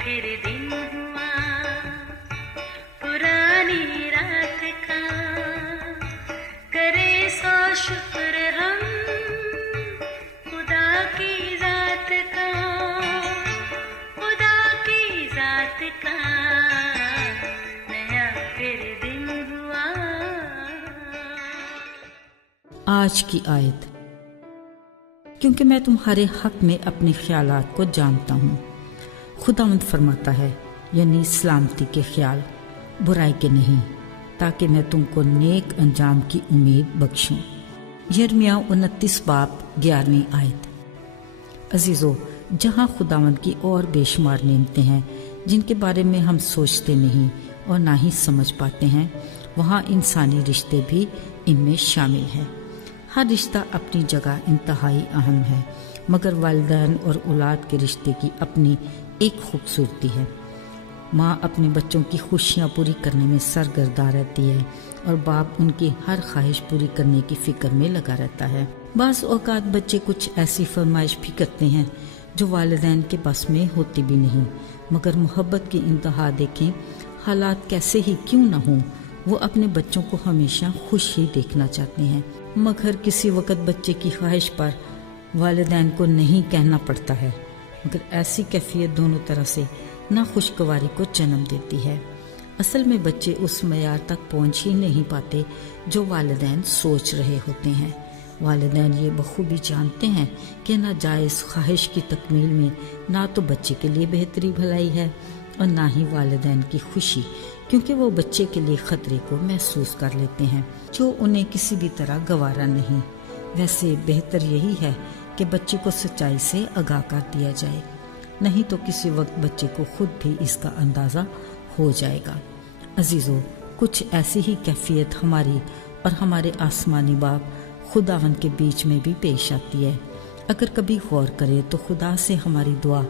फिर दिन हुआ पुरानी रात का, करे सो शुक्र हम खुदा की जात का, खुदा की जात का, नया फिर दिन हुआ। आज की आयत। क्योंकि मैं तुम्हारे हक में अपने ख्यालात को जानता हूँ, खुदावंद फरमाता है, यानी सलामती के ख्याल, बुराई के नहीं, ताकि मैं तुमको नेक अंजाम की उम्मीद बख्शूं। यिर्मयाह 29 बाब 11वीं आयत। अजीज़ों, जहाँ खुदावंद की और बेशुमार नेमतें हैं जिनके बारे में हम सोचते नहीं और ना ही समझ पाते हैं, वहाँ इंसानी रिश्ते भी इनमें शामिल हैं। हर रिश्ता अपनी जगह इंतहाई अहम है, मगर वालिदैन और औलाद के रिश्ते की अपनी एक खूबसूरती है। माँ अपने बच्चों की खुशियाँ पूरी करने में सरगर्दा रहती है और बाप उनकी हर ख्वाहिश पूरी करने की फिक्र में लगा रहता है। बाज़ औक़ात बच्चे कुछ ऐसी फरमाइश भी करते हैं जो वालिदैन के बस में होती भी नहीं, मगर मोहब्बत की इंतहा देखें, हालात कैसे ही क्यों न हों, वो अपने बच्चों को हमेशा खुश ही देखना चाहते हैं। मगर किसी वक्त बच्चे की ख्वाहिश पर वालिदैन को नहीं कहना पड़ता है, मगर ऐसी कैफियत दोनों तरह से नाखुशगवारी को जन्म देती है। असल में बच्चे उस मयार तक पहुंच ही नहीं पाते जो वालिदैन सोच रहे होते हैं। वालिदैन ये बखूबी जानते हैं कि नाजायज़ ख्वाहिश की तकमील में ना तो बच्चे के लिए बेहतरी भलाई है और ना ही वालिदैन की खुशी, क्योंकि वो बच्चे के लिए ख़तरे को महसूस कर लेते हैं जो उन्हें किसी भी तरह गवारा नहीं। वैसे बेहतर यही है कि बच्चे को सच्चाई से आगाह कर दिया जाए, नहीं तो किसी वक्त बच्चे को खुद भी इसका अंदाज़ा हो जाएगा। अजीज़ों, कुछ ऐसी ही कैफियत हमारी और हमारे आसमानी बाप खुदावंद के बीच में भी पेश आती है। अगर कभी गौर करें तो खुदा से हमारी दुआ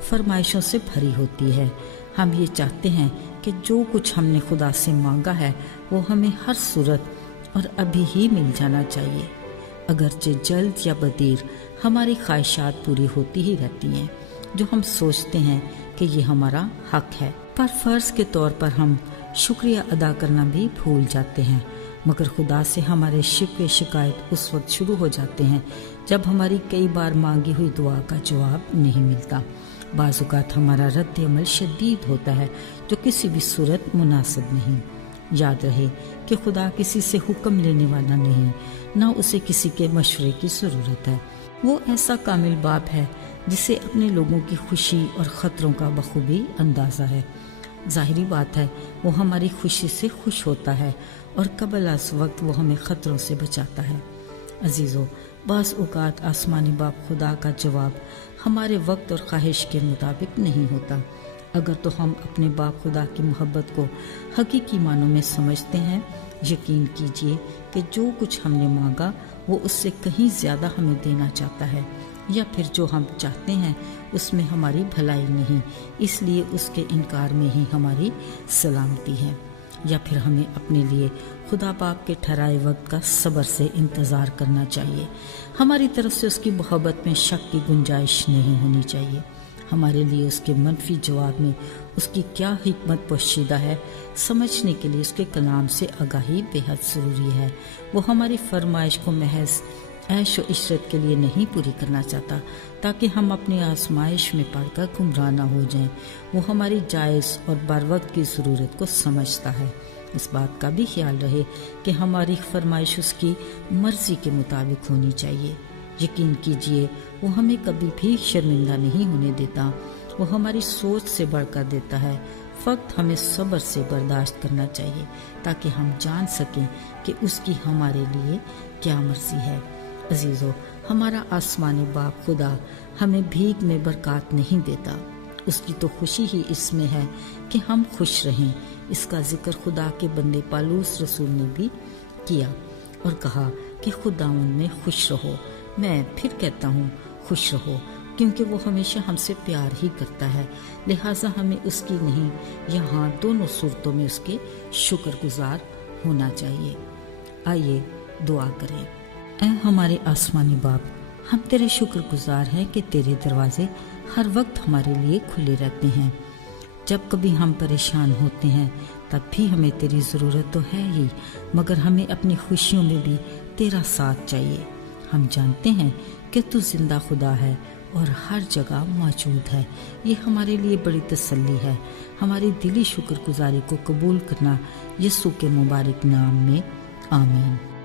फरमाइशों से भरी होती है। हम ये चाहते हैं कि जो कुछ हमने खुदा से मांगा है वो हमें हर सूरत और अभी ही मिल जाना चाहिए। अगरचे जल्द या बदीर हमारी ख्वाहिशात पूरी होती ही रहती हैं जो हम सोचते हैं कि ये हमारा हक है, पर फ़र्ज़ के तौर पर हम शुक्रिया अदा करना भी भूल जाते हैं। मगर खुदा से हमारे शिकवे शिकायत उस वक्त शुरू हो जाते हैं जब हमारी कई बार मांगी हुई दुआ का जवाब नहीं मिलता। बाज़ औक़ात हमारा रद्द अमल शदीद होता है जो किसी भी सूरत मुनासिब नहीं। याद रहे कि खुदा किसी से हुक्म लेने वाला नहीं, ना उसे किसी के मशवरे की ज़रूरत है। वो ऐसा कामिल बाप है जिसे अपने लोगों की खुशी और ख़तरों का बखूबी अंदाज़ा है। ज़ाहिरी बात है वो हमारी खुशी से खुश होता है और कबल अज़ वक्त वो हमें ख़तरों से बचाता है। अजीज़ों, बाज़ औक़ात आसमानी बाप खुदा का जवाब हमारे वक्त और ख्वाहिश के मुताबिक नहीं होता। अगर तो हम अपने बाप खुदा की मोहब्बत को हकीकी मानों में समझते हैं, यकीन कीजिए कि जो कुछ हमने मांगा वो उससे कहीं ज़्यादा हमें देना चाहता है, या फिर जो हम चाहते हैं उसमें हमारी भलाई नहीं, इसलिए उसके इनकार में ही हमारी सलामती है। या फिर हमें अपने लिए खुदा बाप के ठहराए वक्त का सब्र से इंतज़ार करना चाहिए। हमारी तरफ से उसकी मोहब्बत में शक की गुंजाइश नहीं होनी चाहिए। हमारे लिए उसके मनफी जवाब में उसकी क्या हिकमत पोशीदा है, समझने के लिए उसके कलाम से आगाही बेहद ज़रूरी है। वो हमारी फरमाइश को महज ऐश व इशरत के लिए नहीं पूरी करना चाहता ताकि हम अपनी आजमाइश में पड़कर गुमराह न हो जाएं। वो हमारी जायज़ और बरवक्त की ज़रूरत को समझता है। इस बात का भी ख्याल रहे कि हमारी फरमाइश उसकी मर्ज़ी के मुताबिक होनी चाहिए। यकीन कीजिए वो हमें कभी भी शर्मिंदा नहीं होने देता, वो हमारी सोच से बढ़कर देता है। फ़क्त हमें सब्र से बर्दाश्त करना चाहिए ताकि हम जान सकें कि उसकी हमारे लिए क्या मर्ज़ी है। अजीज़ों, हमारा आसमानी बाप खुदा हमें भीख में बरकत नहीं देता, उसकी तो खुशी ही इसमें है कि हम खुश रहें। इसका जिक्र खुदा के बंदे पालूस रसूल ने भी किया और कहा कि खुदावन में खुश रहो। मैं फिर कहता हूँ खुश रहो, क्योंकि वो हमेशा हमसे प्यार ही करता है, लिहाजा हमें उसकी नहीं, यहाँ दोनों सूरतों में उसके शुक्रगुजार होना चाहिए। आइए दुआ करें। ऐ हमारे आसमानी बाप, हम तेरे शुक्रगुजार हैं कि तेरे दरवाजे हर वक्त हमारे लिए खुले रहते हैं। جب کبھی ہم پریشان ہوتے ہیں تب بھی ہمیں تیری ضرورت تو ہے ہی، مگر ہمیں اپنی خوشیوں میں بھی تیرا ساتھ چاہیے۔ ہم جانتے ہیں کہ تو زندہ خدا ہے اور ہر جگہ موجود ہے۔ یہ ہمارے لیے بڑی تسلی ہے۔ ہماری دلی شکر گزاری کو قبول کرنا، یسوع کے مبارک نام میں، آمین۔